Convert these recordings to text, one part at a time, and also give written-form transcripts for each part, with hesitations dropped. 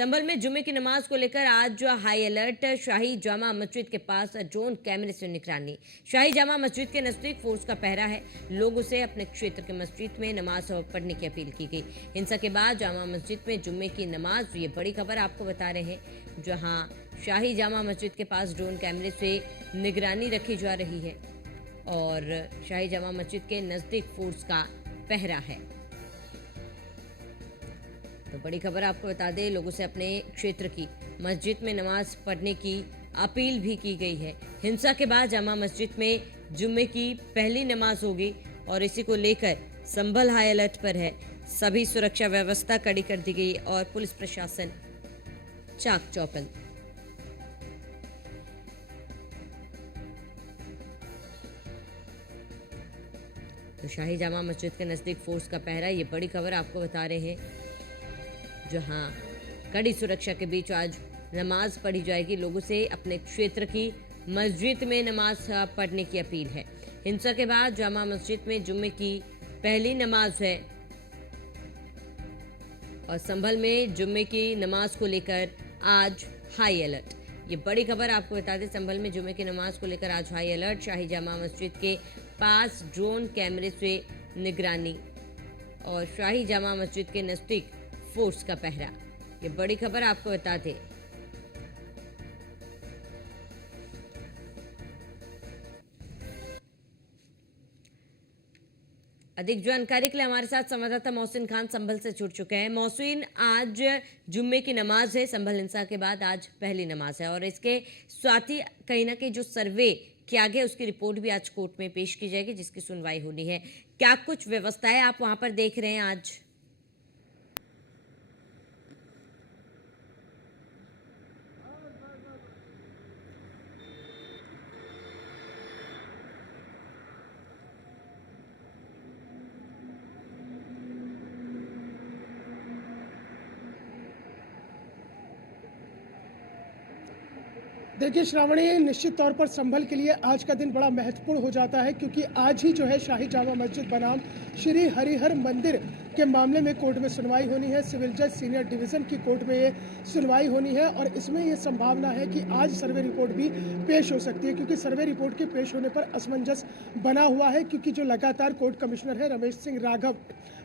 संभल में जुमे की नमाज को लेकर आज जो हाई अलर्ट। शाही जामा मस्जिद के पास ड्रोन कैमरे से निगरानी। शाही जामा मस्जिद के नजदीक फोर्स का पहरा है। लोगों से अपने क्षेत्र के मस्जिद में नमाज पढ़ने की अपील की गई। हिंसा के बाद जामा मस्जिद में जुम्मे की नमाज, ये बड़ी खबर आपको बता रहे हैं, जहां शाही जामा मस्जिद के पास ड्रोन कैमरे से निगरानी रखी जा रही है और शाही जामा मस्जिद के नजदीक फोर्स का पहरा है। तो बड़ी खबर आपको बता दें, लोगों से अपने क्षेत्र की मस्जिद में नमाज पढ़ने की अपील भी की गई है। हिंसा के बाद जामा मस्जिद में जुम्मे की पहली नमाज होगी और इसी को लेकर संभल हाई अलर्ट पर है। सभी सुरक्षा व्यवस्था कड़ी कर दी गई और पुलिस प्रशासन चाक चौबंद। तो शाही जामा मस्जिद के नजदीक फोर्स का पहरा, ये बड़ी खबर आपको बता रहे हैं, जहां कड़ी सुरक्षा के बीच आज नमाज पढ़ी जाएगी। लोगों से अपने क्षेत्र की मस्जिद में नमाज पढ़ने की अपील है। हिंसा के बाद जामा मस्जिद में जुम्मे की पहली नमाज है और संभल में जुम्मे की नमाज को लेकर आज हाई अलर्ट। ये बड़ी खबर आपको बता दें, संभल में जुम्मे की नमाज को लेकर आज हाई अलर्ट। शाही जामा मस्जिद के पास ड्रोन कैमरे से निगरानी और शाही जामा मस्जिद के नजदीक फोर्स का पहरा। ये बड़ी खबर आपको बता दें। अधिक जानकारी के लिए हमारे साथ संवाददाता मोहसिन खान संभल से जुड़ चुके हैं। मोहसिन, आज जुम्मे की नमाज है, संभल हिंसा के बाद आज पहली नमाज है और इसके साथ ही कहीं ना कहीं जो सर्वे किया गया उसकी रिपोर्ट भी आज कोर्ट में पेश की जाएगी, जिसकी सुनवाई होनी है। क्या कुछ व्यवस्थाएं आप वहां पर देख रहे हैं आज? देखिए श्रावणी, निश्चित तौर पर संभल के लिए आज का दिन बड़ा महत्वपूर्ण हो जाता है, क्योंकि आज ही जो है शाही जामा मस्जिद बनाम श्री हरिहर मंदिर के मामले में कोर्ट में सुनवाई होनी है। सिविल जज सीनियर डिवीज़न की कोर्ट में ये सुनवाई होनी है और इसमें ये संभावना है कि आज सर्वे रिपोर्ट भी पेश हो सकती है, क्योंकि सर्वे रिपोर्ट के पेश होने पर असमंजस बना हुआ है, क्योंकि जो लगातार कोर्ट कमिश्नर है रमेश सिंह राघव,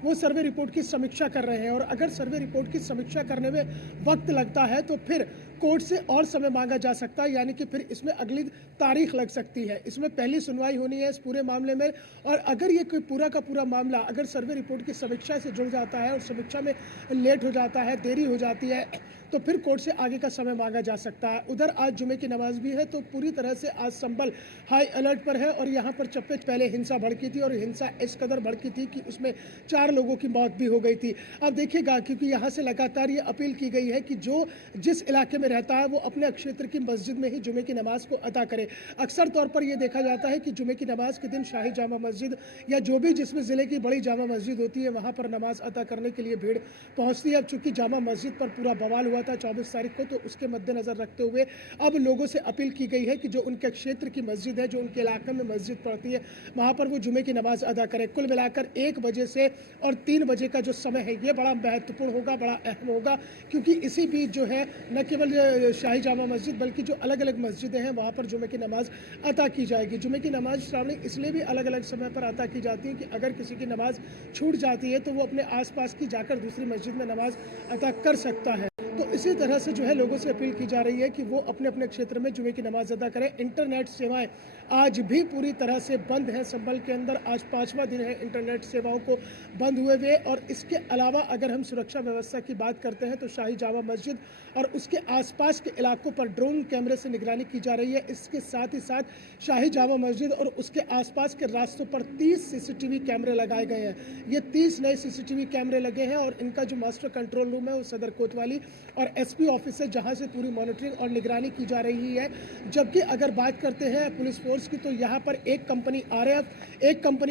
वो सर्वे रिपोर्ट की समीक्षा कर रहे हैं और अगर सर्वे रिपोर्ट की समीक्षा करने में वक्त लगता है तो फिर कोर्ट से और समय मांगा जा सकता है, यानी कि फिर इसमें अगली तारीख लग सकती है। इसमें पहली सुनवाई होनी है इस पूरे मामले में और अगर ये कोई पूरा का पूरा मामला अगर सर्वे रिपोर्ट की समीक्षा से जुड़ जाता है और समीक्षा में लेट हो जाता है, देरी हो जाती है, तो फिर कोर्ट से आगे का समय मांगा जा सकता है। उधर आज जुमे की नमाज भी है, तो पूरी तरह से आज संभल हाई अलर्ट पर है और यहाँ पर चप्पे पहले हिंसा भड़की थी और हिंसा इस कदर भड़की थी कि उसमें 4 लोगों की मौत भी हो गई थी। अब देखिएगा, क्योंकि यहाँ से लगातार ये अपील की गई है कि जो जिस इलाके में रहता है वो अपने क्षेत्र की मस्जिद में ही जुमे की नमाज को अदा करे। अक्सर तौर पर यह देखा जाता है कि जुमे की नमाज के दिन शाही जामा मस्जिद या जो भी जिसमें ज़िले की बड़ी जामा मस्जिद होती है वहाँ पर नमाज अदा करने के लिए भीड़ पहुँचती है। अब चूँकि जामा मस्जिद पर पूरा बवाल हुआ था 24 तारीख को, तो उसके मद्देनज़र रखते हुए अब लोगों से अपील की गई है कि जो उनके क्षेत्र की मस्जिद है, जो उनके इलाके में मस्जिद पड़ती है, वहाँ पर वो जुमे की नमाज अदा करें। कुल मिलाकर 1 बजे से और 3 बजे का जो समय है ये बड़ा महत्वपूर्ण होगा, बड़ा अहम होगा, क्योंकि इसी बीच जो है न केवल शाही जामा मस्जिद बल्कि जो अलग अलग मस्जिदें हैं वहाँ पर जुमे की नमाज अदा की जाएगी। जुमे की नमाज श्रावणी इसलिए भी अलग अलग समय पर अदा की जाती है कि अगर किसी की नमाज छूट जाती है तो वो अपने आसपास की जाकर दूसरी मस्जिद में नमाज अदा कर सकता है। तो इसी तरह से जो है लोगों से अपील की जा रही है कि वो अपने अपने क्षेत्र में जुमे की नमाज अदा करें। इंटरनेट सेवाएं आज भी पूरी तरह से बंद है। संभल के अंदर आज 5वां दिन है इंटरनेट सेवाओं को बंद हुए हुए और इसके अलावा अगर हम सुरक्षा व्यवस्था की बात करते हैं तो शाही जामा मस्जिद और उसके आसपास के इलाकों पर ड्रोन कैमरे से निगरानी की जा रही है। इसके साथ ही साथ शाही जामा मस्जिद और उसके आसपास के रास्तों पर 30 सीसीटीवी कैमरे लगाए गए हैं। ये 30 नए सीसीटीवी कैमरे लगे हैं और इनका जो मास्टर कंट्रोल रूम है वो सदर कोतवाली और एसपी ऑफिस है, जहां से पूरी मॉनिटरिंग और निगरानी की जा रही है। जबकि अगर बात करते हैं पुलिस फोर्स की तो यहाँ पर एक कंपनी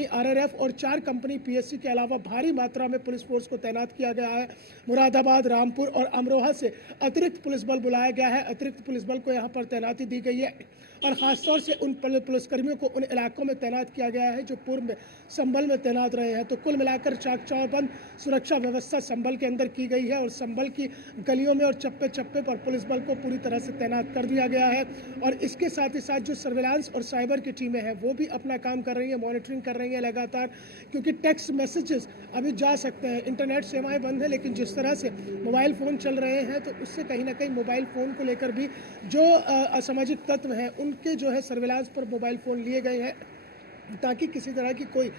आरआरएफ और 4 कंपनी पीएससी के अलावा भारी मात्रा में पुलिस फोर्स को तैनात किया गया है। मुरादाबाद, रामपुर और अमरोहा से अतिरिक्त पुलिस बल बुलाया गया है। अतिरिक्त पुलिस बल को यहाँ पर तैनाती दी गई है और खासतौर से उन पुलिसकर्मियों को उन इलाकों में तैनात किया गया है जो पूर्व में संभल में तैनात रहे हैं। तो कुल मिलाकर चाक चौबंद सुरक्षा व्यवस्था संभल के अंदर की गई है और संभल की गलियों गलियों में और चप्पे चप्पे पर पुलिस बल को पूरी तरह से तैनात कर दिया गया है। और इसके साथ ही साथ जो सर्विलांस और साइबर की टीमें हैं वो भी अपना काम कर रही है, मॉनिटरिंग कर रही है लगातार, क्योंकि टेक्स्ट मैसेजेस अभी जा सकते हैं, इंटरनेट सेवाएं बंद है, लेकिन जिस तरह से मोबाइल फ़ोन चल रहे हैं तो उससे कहीं ना कहीं मोबाइल फ़ोन को लेकर भी जो असामाजिक तत्व हैं उनके जो है सर्विलांस पर मोबाइल फ़ोन लिए गए हैं ताकि किसी तरह की कोई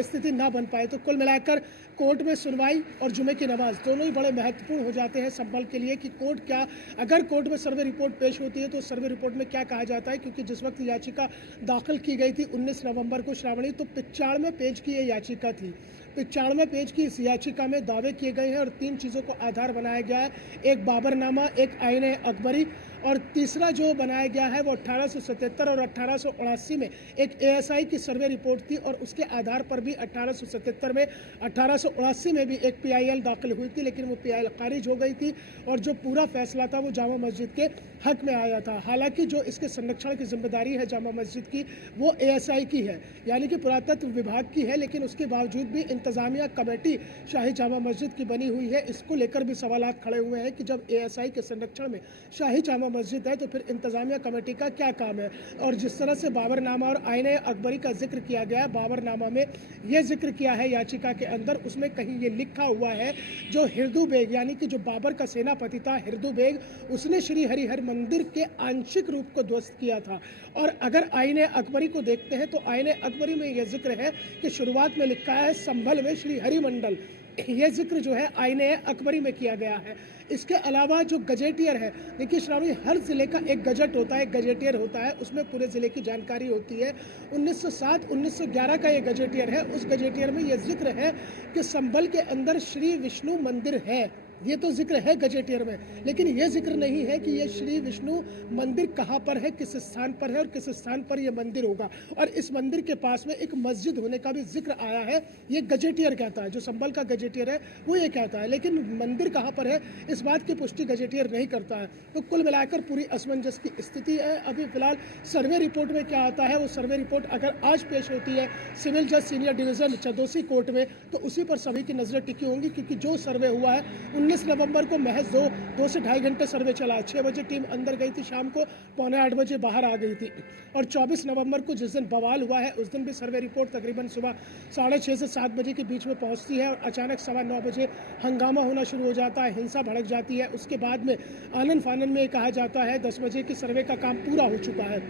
स्थिति ना बन पाए। तो कुल मिलाकर कोर्ट में सुनवाई और जुमे की नमाज दोनों ही बड़े महत्वपूर्ण हो जाते हैं संभल के लिए कि कोर्ट क्या, अगर कोर्ट में सर्वे रिपोर्ट पेश होती है तो सर्वे रिपोर्ट में क्या कहा जाता है, क्योंकि जिस वक्त याचिका दाखिल की गई थी 19 नवंबर को श्रावणी, तो 95 पेज की ये याचिका थी। 95 पेज की इस याचिका में दावे किए गए हैं और 3 चीज़ों को आधार बनाया गया है, एक बाबरनामा, एक आईन अकबरी और तीसरा जो बनाया गया है वो 1877 और 1879 में एक एएसआई की सर्वे रिपोर्ट थी और उसके आधार पर भी 1877 में 1879 में भी एक पीआईएल दाखिल हुई थी, लेकिन वो पीआईएल खारिज हो गई थी और जो पूरा फैसला था वो जामा मस्जिद के हक में आया था। हालांकि जो इसके संरक्षण की जिम्मेदारी है जामा मस्जिद की वो एएसआई की है, यानी कि पुरातत्व विभाग की है, लेकिन उसके बावजूद भी इंतजामिया कमेटी शाही जामा मस्जिद की बनी हुई है। इसको लेकर भी सवालात खड़े हुए हैं कि जब एएसआई के संरक्षण में शाही जामा मस्जिद है तो फिर इंतजामिया कमेटी का क्या काम है। और जिस तरह से बाबरनामा और आईन अकबरी का जिक्र किया गया है, बाबरनामा में यह जिक्र किया है याचिका के अंदर, उसमें कहीं ये लिखा हुआ है जो हिरदू बेग यानी कि जो बाबर का सेनापति था हिरदू बेग, उसने श्री हरिहर मंदिर के आंशिक रूप को ध्वस्त किया था। और अगर आईन अकबरी को देखते हैं तो आईन अकबरी में यह जिक्र है कि शुरुआत में लिखा है संभल में श्री हरिमंडल, यह जिक्र जो है आईन अकबरी में किया गया है। इसके अलावा जो गजेटियर है, देखिए श्रावणी, हर जिले का एक गजट होता है, एक गजेटियर होता है, उसमें पूरे जिले की जानकारी होती है। 1907-1911 का ये गजेटियर है, उस गजेटियर में ये जिक्र है कि संभल के अंदर श्री विष्णु मंदिर है, ये तो जिक्र है गजेटियर में, लेकिन ये जिक्र नहीं है कि ये श्री विष्णु मंदिर कहाँ पर है, किस स्थान पर है और किस स्थान पर ये मंदिर होगा। और इस मंदिर के पास में एक मस्जिद होने का भी जिक्र आया है, ये गजेटियर कहता है, जो संभल का गजेटियर है वो ये कहता है, लेकिन मंदिर कहाँ पर है इस बात की पुष्टि गजेटियर नहीं करता है। तो कुल मिलाकर पूरी असमंजस की स्थिति है। अभी फिलहाल सर्वे रिपोर्ट में क्या आता है, वो सर्वे रिपोर्ट अगर आज पेश होती है सिविल जज सीनियर डिवीजन चदोसी कोर्ट में तो उसी पर सभी की नजरें टिकी होंगी, क्योंकि जो सर्वे हुआ है 19 नवंबर को महज दो से ढाई घंटे सर्वे चला। 6 बजे टीम अंदर गई थी, शाम को 7:45 बजे बाहर आ गई थी। और 24 नवंबर को जिस दिन बवाल हुआ है उस दिन भी सर्वे रिपोर्ट तकरीबन सुबह 6:30 से 7 बजे के बीच में पहुंचती है और अचानक 9:15 बजे हंगामा होना शुरू हो जाता है, हिंसा भड़क जाती है। उसके बाद में आनन फानन में कहा जाता है 10 बजे की सर्वे का काम पूरा हो चुका है।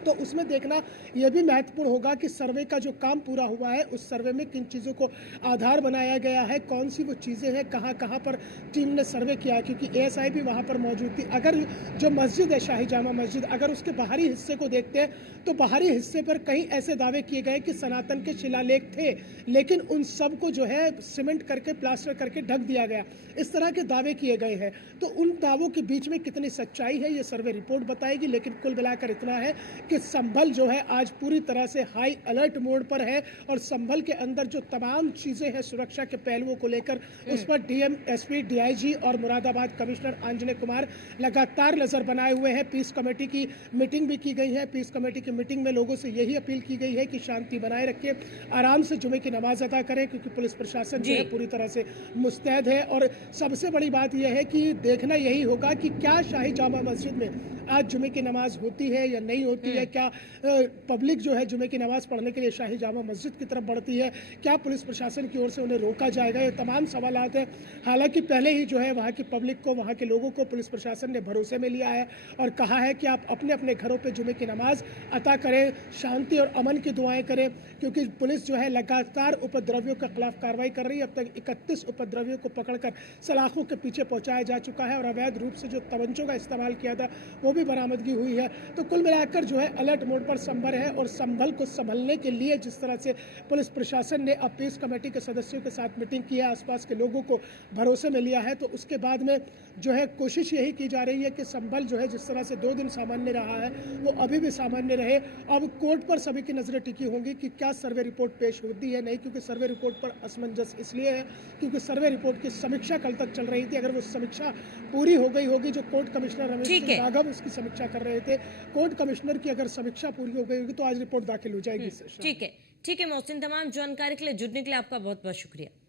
तो उसमें देखना यह भी महत्वपूर्ण होगा कि सर्वे का जो काम पूरा हुआ है उस सर्वे में किन चीज़ों को आधार बनाया गया है, कौन सी वो चीज़ें हैं, कहाँ कहाँ पर टीम ने सर्वे किया है, क्योंकि एएसआई भी वहाँ पर मौजूद थी। अगर जो मस्जिद है शाही जामा मस्जिद, अगर उसके बाहरी हिस्से को देखते हैं तो बाहरी हिस्से पर कई ऐसे दावे किए गए कि सनातन के शिलालेख थे, लेकिन उन सब को जो है सीमेंट करके प्लास्टर करके ढक दिया गया, इस तरह के दावे किए गए हैं। तो उन दावों के बीच में कितनी सच्चाई है ये सर्वे रिपोर्ट बताएगी, लेकिन कुल मिलाकर इतना है कि संभल जो है आज पूरी तरह से हाई अलर्ट मोड पर है और संभल के अंदर जो तमाम चीज़ें हैं सुरक्षा के पहलुओं को लेकर उस पर डीएम, एसपी, डीआईजी और मुरादाबाद कमिश्नर आंजनेय कुमार लगातार नजर बनाए हुए हैं। पीस कमेटी की मीटिंग भी की गई है। पीस कमेटी की मीटिंग में लोगों से यही अपील की गई है कि शांति बनाए रखें, आराम से जुमे की नमाज अदा करें, क्योंकि पुलिस प्रशासन जो है पूरी तरह से मुस्तैद है। और सबसे बड़ी बात यह है कि देखना यही होगा कि क्या शाही जामा मस्जिद में आज जुमे की नमाज होती है या नहीं होती है, क्या पब्लिक जो है जुमे की नमाज पढ़ने के लिए शाही जामा मस्जिद की तरफ बढ़ती है, क्या पुलिस प्रशासन की ओर से उन्हें रोका जाएगा, ये तमाम सवालात हैं। हालांकि पहले ही जो है वहाँ की पब्लिक को, वहाँ के लोगों को पुलिस प्रशासन ने भरोसे में लिया है और कहा है कि आप अपने अपने घरों पर जुमे की नमाज अता करें, शांति और अमन की दुआएं करें, क्योंकि पुलिस जो है लगातार उपद्रवियों के खिलाफ कार्रवाई कर रही है। अब तक 31 उपद्रवियों को पकड़कर सलाखों के पीछे पहुंचाया जा चुका है और अवैध रूप से जो तवंचों का इस्तेमाल किया था वो भी बरामदगी हुई है। तो कुल मिलाकर जो है अलर्ट मोड पर संभल है और संभल को संभलने के लिए जिस तरह से पुलिस प्रशासन ने अब पीस कमेटी के सदस्यों के साथ मीटिंग की है, आसपास के लोगों को भरोसे में लिया है, तो उसके बाद में जो है कोशिश यही की जा रही है कि संभल जो है जिस तरह से 2 दिन सामान्य रहा है वो अभी भी सामान्य रहे। अब कोर्ट पर सभी की नजरें टिकी होंगी कि क्या सर्वे रिपोर्ट पेश होती है नहीं, क्योंकि सर्वे रिपोर्ट पर असमंजस इसलिए है क्योंकि सर्वे रिपोर्ट की समीक्षा कल तक चल रही थी। अगर वो समीक्षा पूरी हो गई होगी, जो कोर्ट कमिश्नर रमेश सिंह राघव उसकी समीक्षा कर रहे थे, कोर्ट कमिश्नर की अगर समीक्षा पूरी हो गई होगी तो आज रिपोर्ट दाखिल हो जाएगी। ठीक है मोहसिन, तमाम जानकारी के लिए जुड़ने के लिए आपका बहुत बहुत शुक्रिया।